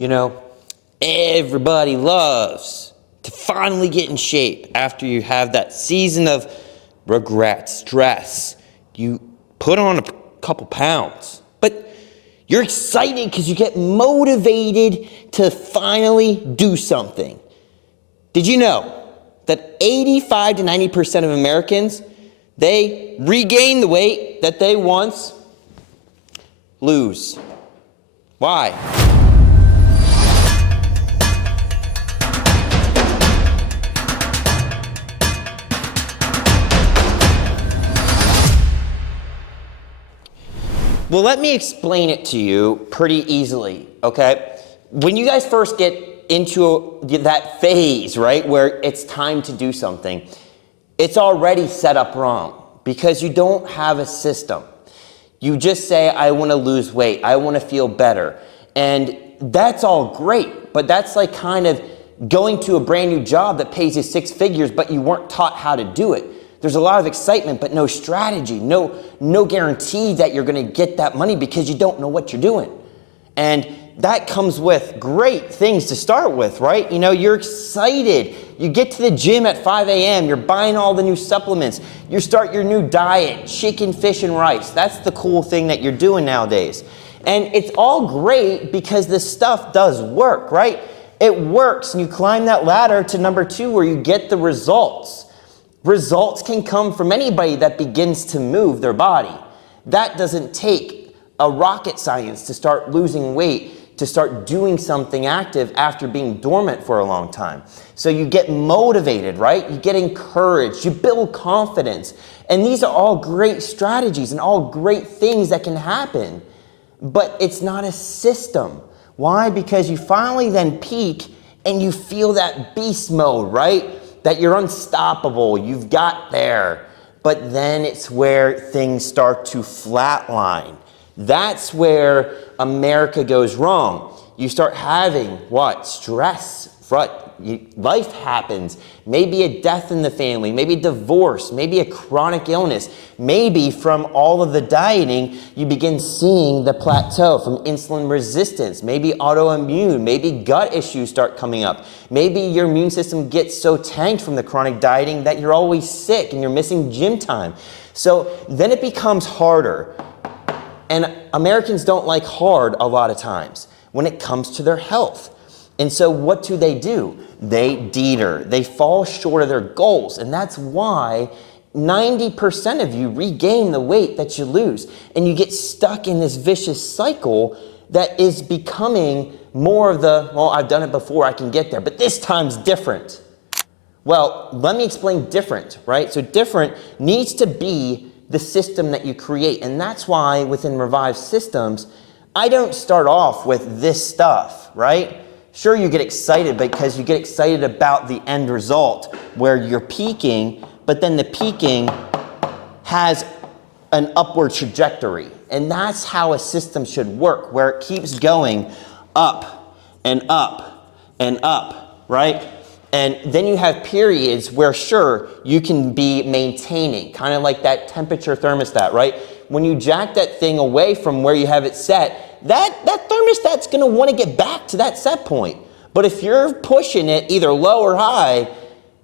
You know, everybody loves to finally get in shape after you have that season of regret, stress. You put on a couple pounds, but you're excited because you get motivated to finally do something. Did you know that 85 to 90% of Americans, they regain the weight that they once lose? Why? Well, let me explain it to you pretty easily, okay? When you guys first get into that phase, right, where it's time to do something, it's already set up wrong because you don't have a system. You just say, I want to lose weight, I want to feel better. And that's all great, but that's like kind of going to a brand new job that pays you 6 figures, but you weren't taught how to do it. There's a lot of excitement, but no strategy, no guarantee that you're gonna get that money because you don't know what you're doing. And that comes with great things to start with, right? You know, you're excited. You get to the gym at 5 a.m., you're buying all the new supplements, you start your new diet, chicken, fish, and rice. That's the cool thing that you're doing nowadays. And it's all great because this stuff does work, right? It works, and you climb that ladder to number 2 where you get the results. Results can come from anybody that begins to move their body. That doesn't take a rocket science to start losing weight, to start doing something active after being dormant for a long time. So you get motivated, right? You get encouraged, you build confidence. And these are all great strategies and all great things that can happen. But it's not a system. Why? Because you finally then peak and you feel that beast mode, right? That you're unstoppable, you've got there. But then it's where things start to flatline. That's where America goes wrong. You start having what? Stress, life happens. Maybe a death in the family, maybe divorce, maybe a chronic illness. Maybe from all of the dieting, you begin seeing the plateau from insulin resistance, maybe autoimmune, maybe gut issues start coming up. Maybe your immune system gets so tanked from the chronic dieting that you're always sick and you're missing gym time. So then it becomes harder. And Americans don't like hard a lot of times when it comes to their health. And so what do? They teeter. They fall short of their goals. And that's why 90% of you regain the weight that you lose. And you get stuck in this vicious cycle that is becoming more of the, well, I've done it before, I can get there, but this time's different. Well, let me explain different, right? So different needs to be the system that you create. And that's why within Revive Systems, I don't start off with this stuff, right? Sure, you get excited because you get excited about the end result where you're peaking, but then the peaking has an upward trajectory. And that's how a system should work, where it keeps going up and up and up, right? And then you have periods where, sure, you can be maintaining, kind of like that temperature thermostat, right? When you jack that thing away from where you have it set, that thermostat's gonna wanna get back to that set point. But if you're pushing it either low or high,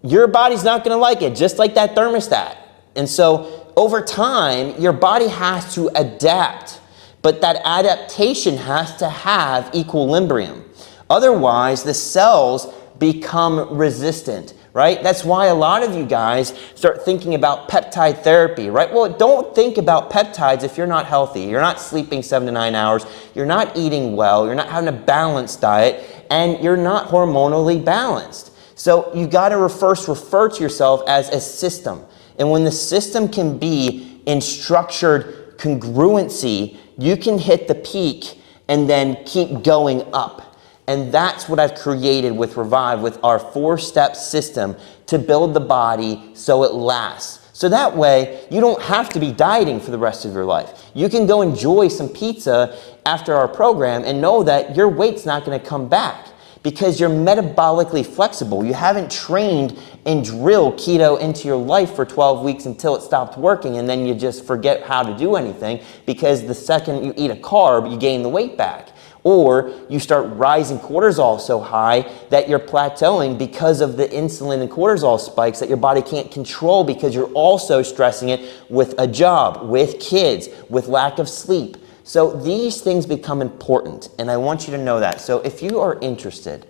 your body's not gonna like it, just like that thermostat. And so over time, your body has to adapt, but that adaptation has to have equilibrium. Otherwise, the cells become resistant, right? That's why a lot of you guys start thinking about peptide therapy, right? Well, don't think about peptides if you're not healthy. You're not sleeping 7 to 9 hours. You're not eating well. You're not having a balanced diet, and you're not hormonally balanced. So you got to first refer to yourself as a system. And when the system can be in structured congruency, you can hit the peak and then keep going up. And that's what I've created with Revive, with our 4-step system to build the body so it lasts. So that way, you don't have to be dieting for the rest of your life. You can go enjoy some pizza after our program and know that your weight's not gonna come back because you're metabolically flexible. You haven't trained and drilled keto into your life for 12 weeks until it stopped working, and then you just forget how to do anything because the second you eat a carb, you gain the weight back. Or you start rising cortisol so high that you're plateauing because of the insulin and cortisol spikes that your body can't control because you're also stressing it with a job, with kids, with lack of sleep. So these things become important, and I want you to know that. So if you are interested,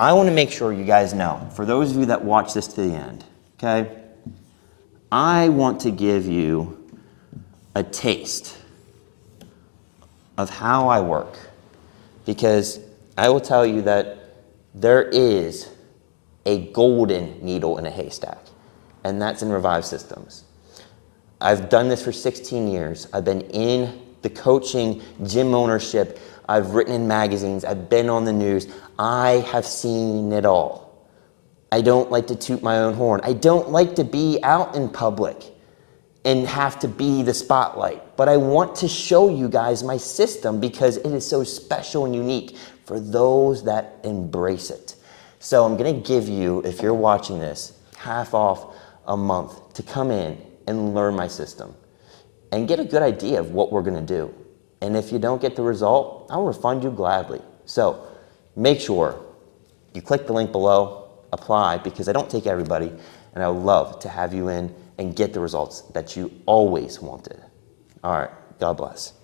I want to make sure you guys know, for those of you that watch this to the end, okay, I want to give you a taste of how I work. Because I will tell you that there is a golden needle in a haystack, and that's in Revive Systems. I've done this for 16 years. I've been in the coaching, gym ownership. I've written in magazines. I've been on the news. I have seen it all. I don't like to toot my own horn. I don't like to be out in public and have to be the spotlight. But I want to show you guys my system because it is so special and unique for those that embrace it. So I'm gonna give you, if you're watching this, half off a month to come in and learn my system and get a good idea of what we're gonna do. And if you don't get the result, I'll refund you gladly. So make sure you click the link below, apply, because I don't take everybody, and I would love to have you in and get the results that you always wanted. All right, God bless.